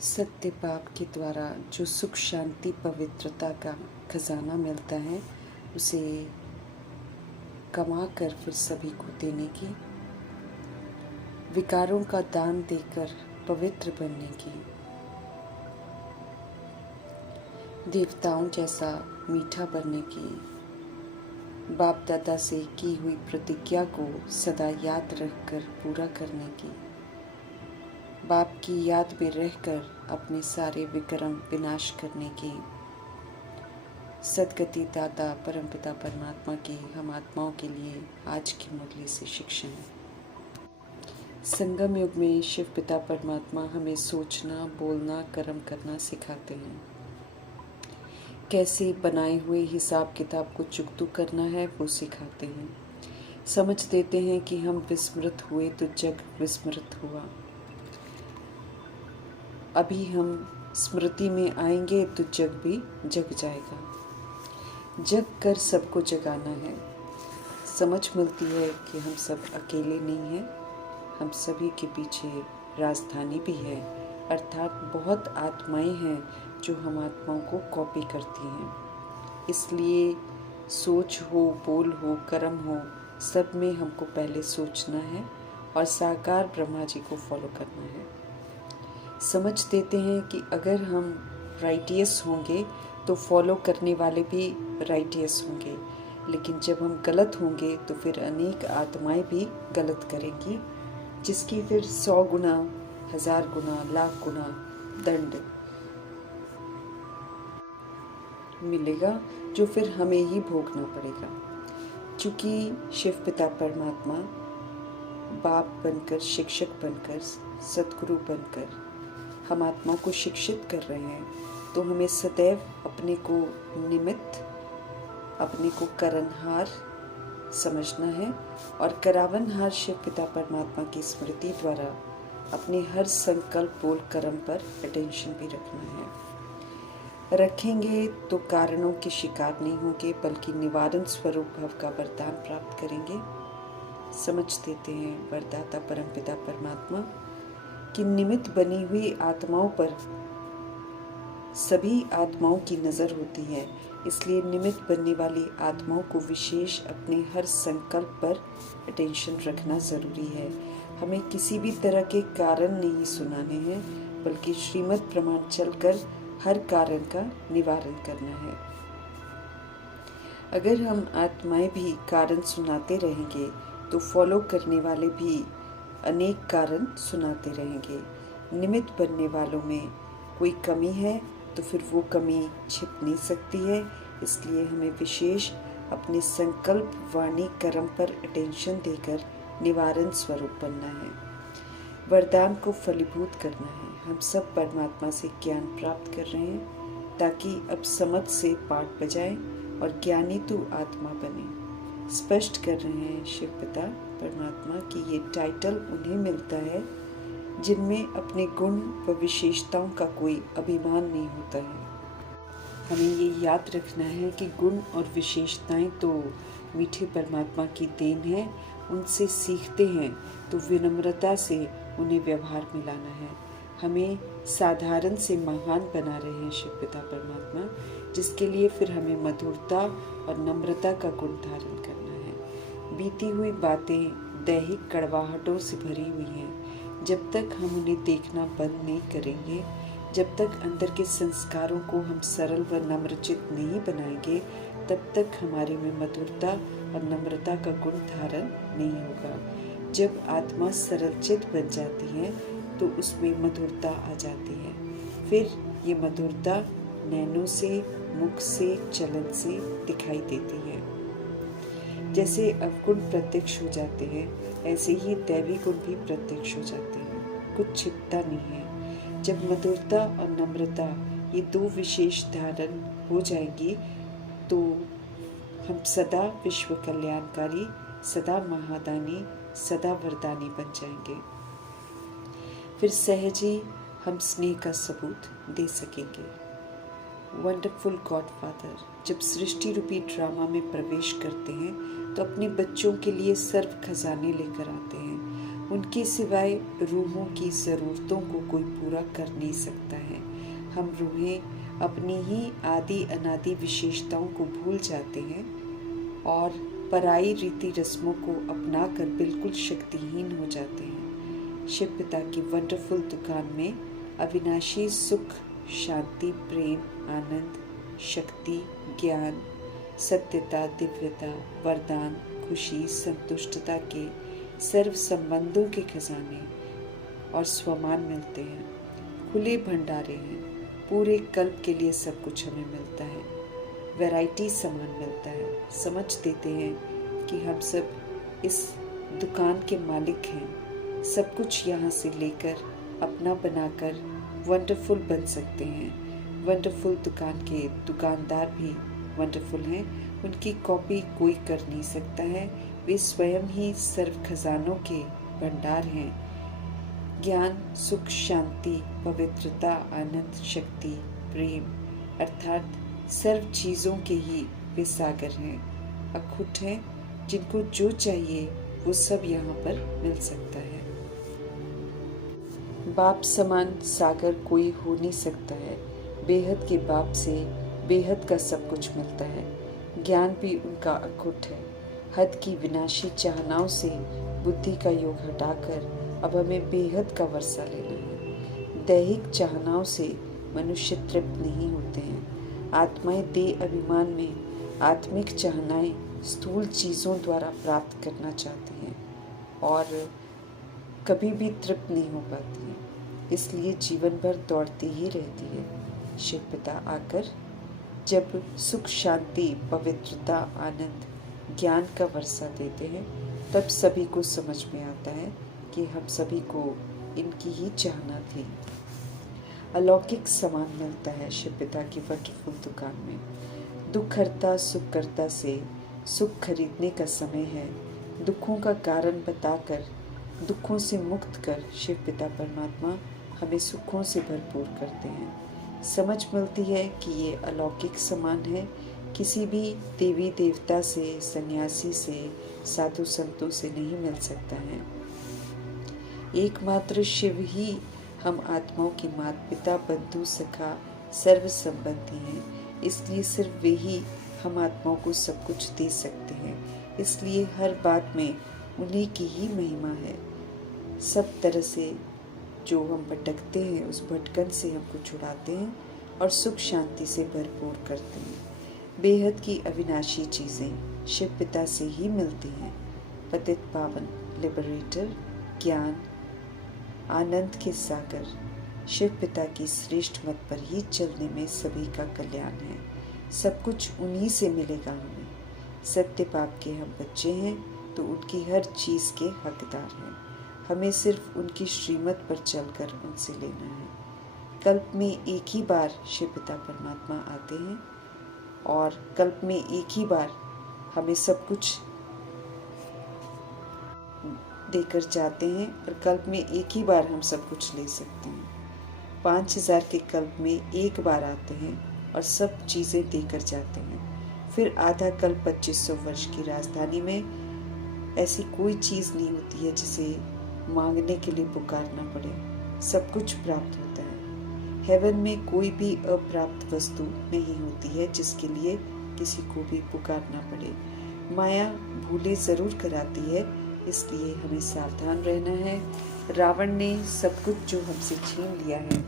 सत्य पाप के द्वारा जो सुख शांति पवित्रता का खजाना मिलता है, उसे कमा कर फिर सभी को देने की, विकारों का दान देकर पवित्र बनने की, देवताओं जैसा मीठा बनने की, बाप दादा से की हुई प्रतिज्ञा को सदा याद रखकर पूरा करने की, बाप की याद में रहकर अपने सारे विक्रम विनाश करने की, सदगति दाता परमपिता परमात्मा की हम आत्माओं के लिए आज की मुरली से शिक्षण है। संगम युग में शिव पिता परमात्मा हमें सोचना, बोलना, कर्म करना सिखाते हैं। कैसे बनाए हुए हिसाब किताब को चुकतू करना है वो सिखाते हैं। समझ देते हैं कि हम विस्मृत हुए तो जग विस्मृत हुआ। अभी हम स्मृति में आएंगे तो जग भी जग जाएगा। जग कर सबको जगाना है। समझ मिलती है कि हम सब अकेले नहीं हैं, हम सभी के पीछे राजधानी भी है, अर्थात बहुत आत्माएं हैं जो हम आत्माओं को कॉपी करती हैं। इसलिए सोच हो, बोल हो, कर्म हो, सब में हमको पहले सोचना है और साकार ब्रह्मा जी को फॉलो करना है। समझ देते हैं कि अगर हम राइटियस होंगे तो फॉलो करने वाले भी राइटियस होंगे, लेकिन जब हम गलत होंगे तो फिर अनेक आत्माएं भी गलत करेंगी, जिसकी फिर 100 गुना, 1000 गुना, लाख गुना दंड मिलेगा, जो फिर हमें ही भोगना पड़ेगा। क्योंकि शिव पिता परमात्मा बाप बनकर, शिक्षक बनकर, सदगुरु बनकर हम आत्मा को शिक्षित कर रहे हैं, तो हमें सदैव अपने को निमित्त, अपने को करनहार समझना है और करावनहार शिव पिता परमात्मा की स्मृति द्वारा अपने हर संकल्प, बोल, कर्म पर अटेंशन भी रखना है। रखेंगे तो कारणों के शिकार नहीं होंगे, बल्कि निवारण स्वरूप भव का वरदान प्राप्त करेंगे। समझ देते हैं वरदाता परमपिता परमात्मा कि निमित्त बनी हुई आत्माओं पर सभी आत्माओं की नज़र होती है, इसलिए निमित्त बनने वाली आत्माओं को विशेष अपने हर संकल्प पर अटेंशन रखना ज़रूरी है। हमें किसी भी तरह के कारण नहीं सुनाने हैं, बल्कि श्रीमद् प्रमाण चलकर हर कारण का निवारण करना है। अगर हम आत्माएं भी कारण सुनाते रहेंगे तो फॉलो करने वाले भी अनेक कारण सुनाते रहेंगे। निमित्त बनने वालों में कोई कमी है तो फिर वो कमी छिप नहीं सकती है, इसलिए हमें विशेष अपने संकल्प, वाणी, कर्म पर अटेंशन देकर निवारण स्वरूप बनना है। वरदान को फलीभूत करना है। हम सब परमात्मा से ज्ञान प्राप्त कर रहे हैं ताकि अब समझ से पाठ बजाए और ज्ञानी तू आत्मा बने। स्पष्ट कर रहे हैं शिव पिता परमात्मा कि ये टाइटल उन्हें मिलता है जिनमें अपने गुण व विशेषताओं का कोई अभिमान नहीं होता है। हमें ये याद रखना है कि गुण और विशेषताएं तो मीठे परमात्मा की देन है, उनसे सीखते हैं तो विनम्रता से उन्हें व्यवहार में लाना है। हमें साधारण से महान बना रहे हैं शिव पिता परमात्मा, जिसके लिए फिर हमें मधुरता और नम्रता का गुण धारण करना है। बीती हुई बातें दैहिक कड़वाहटों से भरी हुई हैं। जब तक हम उन्हें देखना बंद नहीं करेंगे, जब तक अंदर के संस्कारों को हम सरल व नम्रचित नहीं बनाएंगे, तब तक हमारे में मधुरता और नम्रता का गुण धारण नहीं होगा। जब आत्मा सरलचित बन जाती है तो उसमें मधुरता आ जाती है। फिर ये मधुरता नैनों से, मुख से, चलन से दिखाई देती है। जैसे अवगुण प्रत्यक्ष हो जाते हैं, ऐसे ही दैवी गुण भी प्रत्यक्ष हो जाते हैं। कुछ छिपता नहीं है। जब मधुरता और नम्रता ये दो विशेष धारण हो जाएंगी तो हम सदा विश्व कल्याणकारी, सदा महादानी, सदा वरदानी बन जाएंगे। फिर सहज ही हम स्नेह का सबूत दे सकेंगे। वंडरफुल गॉडफादर जब सृष्टि रूपी ड्रामा में प्रवेश करते हैं तो अपने बच्चों के लिए सर्व खजाने लेकर आते हैं। उनके सिवाय रूहों की ज़रूरतों को कोई पूरा कर नहीं सकता है। हम रूहें अपनी ही आदि अनादि विशेषताओं को भूल जाते हैं और पराई रीति रस्मों को अपनाकर बिल्कुल शक्तिहीन हो जाते हैं। शिव पिता की वंडरफुल दुकान में अविनाशी सुख, शांति, प्रेम, आनंद, शक्ति, ज्ञान, सत्यता, दिव्यता, वरदान, खुशी, संतुष्टता के सर्व संबंधों के खजाने और स्वमान मिलते हैं। खुले भंडारे हैं। पूरे कल्प के लिए सब कुछ हमें मिलता है। वैरायटी सामान मिलता है। समझ देते हैं कि हम सब इस दुकान के मालिक हैं। सब कुछ यहाँ से लेकर अपना बनाकर वंडरफुल बन सकते हैं। वंडरफुल दुकान के दुकानदार भी वंडरफुल हैं। उनकी कॉपी कोई कर नहीं सकता है। वे स्वयं ही सर्व खजानों के भंडार हैं। ज्ञान, सुख, शांति, पवित्रता, आनंद, शक्ति, प्रेम अर्थात सर्व चीज़ों के ही वे सागर हैं, अखुट हैं। जिनको जो चाहिए वो सब यहाँ पर मिल सकता है। बाप समान सागर कोई हो नहीं सकता है। बेहद के बाप से बेहद का सब कुछ मिलता है। ज्ञान भी उनका अखुट है। हद की विनाशी चाहनाओं से बुद्धि का योग हटाकर अब हमें बेहद का वर्षा लेना है। दैहिक चाहनाओं से मनुष्य तृप्त नहीं होते हैं। आत्माएं देह अभिमान में आत्मिक चाहनाएं स्थूल चीज़ों द्वारा प्राप्त करना चाहती हैं और कभी भी तृप्त नहीं हो पाती हैं, इसलिए जीवन भर दौड़ती ही रहती है। शिव पिता आकर जब सुख, शांति, पवित्रता, आनंद, ज्ञान का वर्षा देते हैं तब सभी को समझ में आता है कि हम सभी को इनकी ही चाहना थी। अलौकिक सामान मिलता है शिव पिता की वंडरफुल दुकान में। दुख हरता सुख करता से सुख खरीदने का समय है। दुखों का कारण बताकर दुखों से मुक्त कर शिव पिता परमात्मा हमें सुखों से भरपूर करते हैं। समझ मिलती है कि ये अलौकिक सामान है। किसी भी देवी देवता से, सन्यासी से, साधु संतों से नहीं मिल सकता है। एकमात्र शिव ही हम आत्माओं के माता पिता, बंधु, सखा, सर्व संबंधी हैं। इसलिए सिर्फ वे ही हम आत्माओं को सब कुछ दे सकते हैं। इसलिए हर बात में उन्हीं की ही महिमा है। सब तरह से जो हम भटकते हैं उस भटकन से हमको छुड़ाते हैं और सुख शांति से भरपूर करते हैं। बेहद की अविनाशी चीज़ें शिव पिता से ही मिलती हैं। पतित पावन, लिबरेटर, ज्ञान, आनंद के सागर शिव पिता की श्रेष्ठ मत पर ही चलने में सभी का कल्याण है। सब कुछ उन्हीं से मिलेगा हमें। सत्य पाप के हम बच्चे हैं तो उनकी हर चीज़ के हकदार हैं। हमें सिर्फ उनकी श्रीमत पर चलकर उनसे लेना है। कल्प में एक ही बार शिव पिता परमात्मा आते हैं और कल्प में एक ही बार हमें सब कुछ देकर जाते हैं और कल्प में एक ही बार हम सब कुछ ले सकते हैं। 5000 के कल्प में एक बार आते हैं और सब चीज़ें देकर जाते हैं। फिर आधा कल्प 2500 वर्ष की राजधानी में ऐसी कोई चीज़ नहीं होती है जिसे मांगने के लिए पुकारना पड़े। सब कुछ प्राप्त होता है। हेवन में कोई भी अप्राप्त वस्तु नहीं होती है जिसके लिए किसी को भी पुकारना पड़े। माया भूले ज़रूर कराती है, इसलिए हमें सावधान रहना है। रावण ने सब कुछ जो हमसे छीन लिया है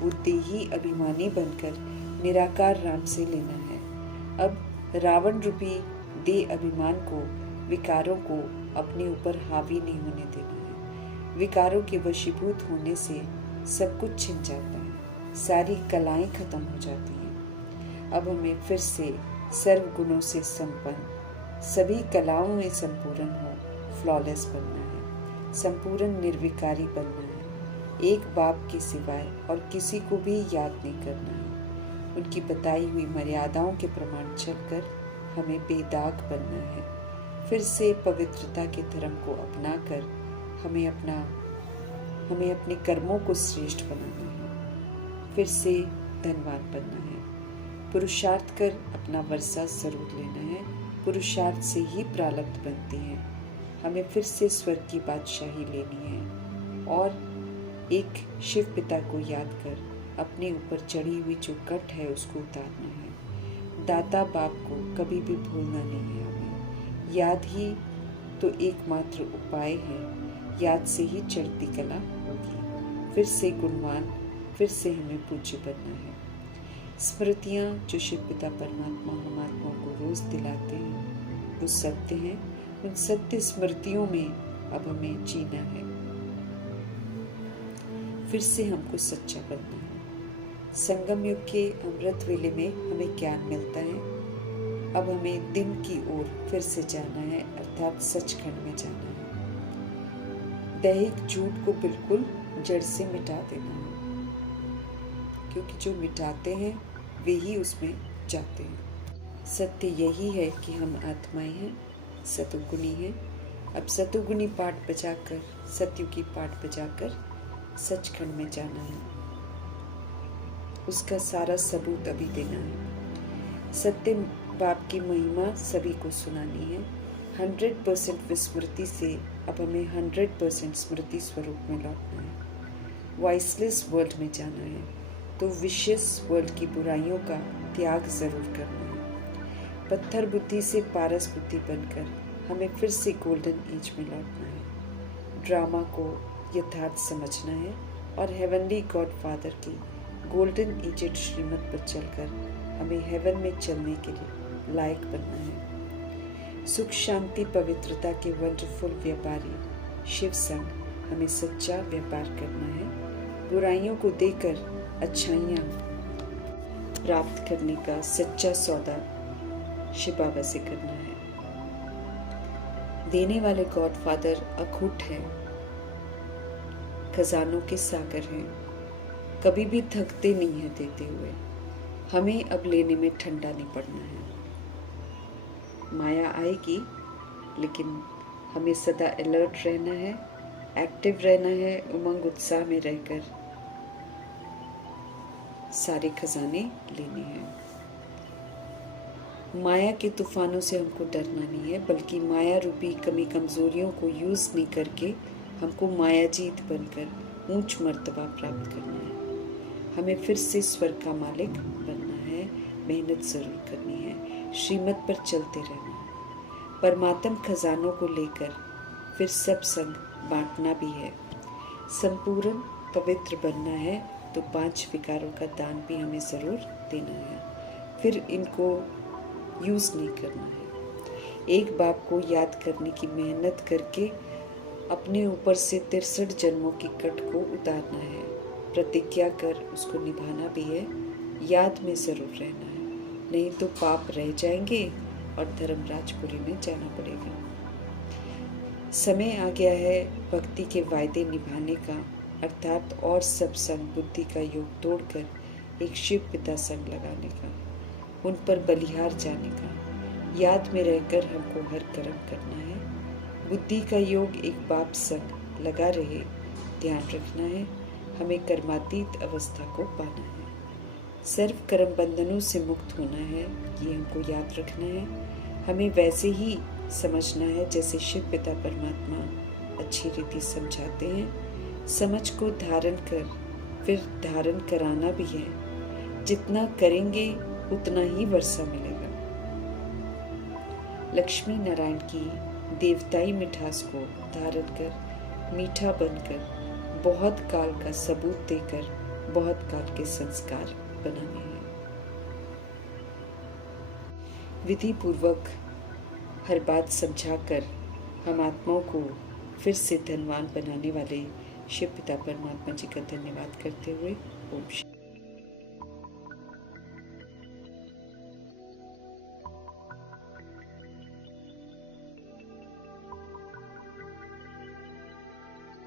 वो देही अभिमानी बनकर निराकार राम से लेना है। अब रावण रूपी देह अभिमान को, विकारों को अपने ऊपर हावी नहीं होने देना है। विकारों के वशीभूत होने से सब कुछ छिन जाता है। सारी कलाएं खत्म हो जाती हैं। अब हमें फिर से सर्व गुणों से संपन्न, सभी कलाओं में संपूर्ण हो, फ्लॉलेस बनना है। संपूर्ण निर्विकारी बनना है। एक बाप के सिवाय और किसी को भी याद नहीं करना है। उनकी बताई हुई मर्यादाओं के प्रमाण चलकर हमें बेदाग बनना है। फिर से पवित्रता के धर्म को अपनाकर हमें अपने कर्मों को श्रेष्ठ बनाना है। फिर से धनवान बनना है। पुरुषार्थ कर अपना वर्षा जरूर लेना है। पुरुषार्थ से ही प्रारब्ध बनती है। हमें फिर से स्वर्ग की बादशाही लेनी है और एक शिव पिता को याद कर अपने ऊपर चढ़ी हुई जो कट है उसको उतारना है। दाता बाप को कभी भी भूलना नहीं है हमें। याद ही तो एकमात्र उपाय है, याद से ही चढ़ती कला होगी। फिर से गुणवान, फिर से हमें पूज्य बनना है। स्मृतियाँ जो शिव पिता परमात्मा हम आत्माओं को रोज दिलाते हैं वो सत्य हैं। उन सत्य स्मृतियों में अब हमें जीना है। फिर से हमको सच्चा बनना है। संगम युग के अमृत वेले में हमें ज्ञान मिलता है। अब हमें दिन की ओर फिर से जाना है, अर्थात सचखंड में जाना है। दैहिक झूठ को बिल्कुल जड़ से मिटा देना है, क्योंकि जो मिटाते हैं वे ही उसमें जाते हैं। सत्य यही है कि हम आत्माएं हैं, सतुगुणी हैं। अब सतुगुणी पाठ बजाकर, सतयुगी पाठ बजाकर सचखंड में जाना है। उसका सारा सबूत अभी देना है। सत्य बाप की महिमा सभी को सुनानी है। 100% विस्मृति से अब हमें 100% स्मृति स्वरूप में लौटना है। वॉइसलेस वर्ल्ड में जाना है तो विशेष वर्ल्ड की बुराइयों का त्याग जरूर करना है। पत्थर बुद्धि से पारस बुद्धि बनकर हमें फिर से गोल्डन एज में लौटना है। ड्रामा को यथार्थ समझना है और हेवनली गॉड फादर की गोल्डन एजेड श्रीमत पर चलकर हमें हेवन में चलने के लिए लायक बनना है। सुख शांति पवित्रता के वंडरफुल व्यापारी शिव संग हमें सच्चा व्यापार करना है। बुराइयों को देकर अच्छाइयाँ प्राप्त करने का सच्चा सौदा शिव बाबा से करना है। देने वाले गॉड फादर अखूट हैं, खजानों के सागर हैं, कभी भी थकते नहीं हैं देते हुए। हमें अब लेने में ठंडा नहीं पड़ना है। माया आएगी लेकिन हमें सदा अलर्ट रहना है, एक्टिव रहना है, उमंग उत्साह में रहकर सारे खजाने लेने हैं। माया के तूफानों से हमको डरना नहीं है, बल्कि माया रूपी कमी कमजोरियों को यूज नहीं करके हमको मायाजीत बनकर ऊंच मर्तबा प्राप्त करना है। हमें फिर से स्वर्ग का मालिक बनना है। मेहनत जरूर करनी है, श्रीमत पर चलते रहना है। परमात्म खजानों को लेकर फिर सब संग बांटना भी है। संपूर्ण पवित्र बनना है तो 5 विकारों का दान भी हमें ज़रूर देना है। फिर इनको यूज़ नहीं करना है। एक बाप को याद करने की मेहनत करके अपने ऊपर से 63 जन्मों की कट को उतारना है। प्रतिज्ञा कर उसको निभाना भी है। याद में ज़रूर रहना है, नहीं तो पाप रह जाएंगे और धर्मराजपुरी में जाना पड़ेगा। समय आ गया है भक्ति के वायदे निभाने का, अर्थात और सब संग बुद्धि का योग तोड़कर एक शिव पिता संग लगाने का, उन पर बलिहार जाने का। याद में रहकर हमको हर कर्म करना है। बुद्धि का योग एक बाप संग लगा रहे, ध्यान रखना है। हमें कर्मातीत अवस्था को पाना है। सर्व कर्म बंधनों से मुक्त होना है, ये हमको याद रखना है। हमें वैसे ही समझना है जैसे शिव पिता परमात्मा अच्छी रीति समझाते हैं। समझ को धारण कर फिर धारण कराना भी है। जितना करेंगे उतना ही वर्षा मिलेगा। लक्ष्मी नारायण की देवताई मिठास को धारण कर मीठा बनकर बहुत काल का सबूत देकर बहुत काल के संस्कार बनाने हैं। विधि पूर्वक हर बात समझाकर हम आत्माओं को फिर से धनवान बनाने वाले शिव पिता परमात्मा जी का धन्यवाद करते हुए ओम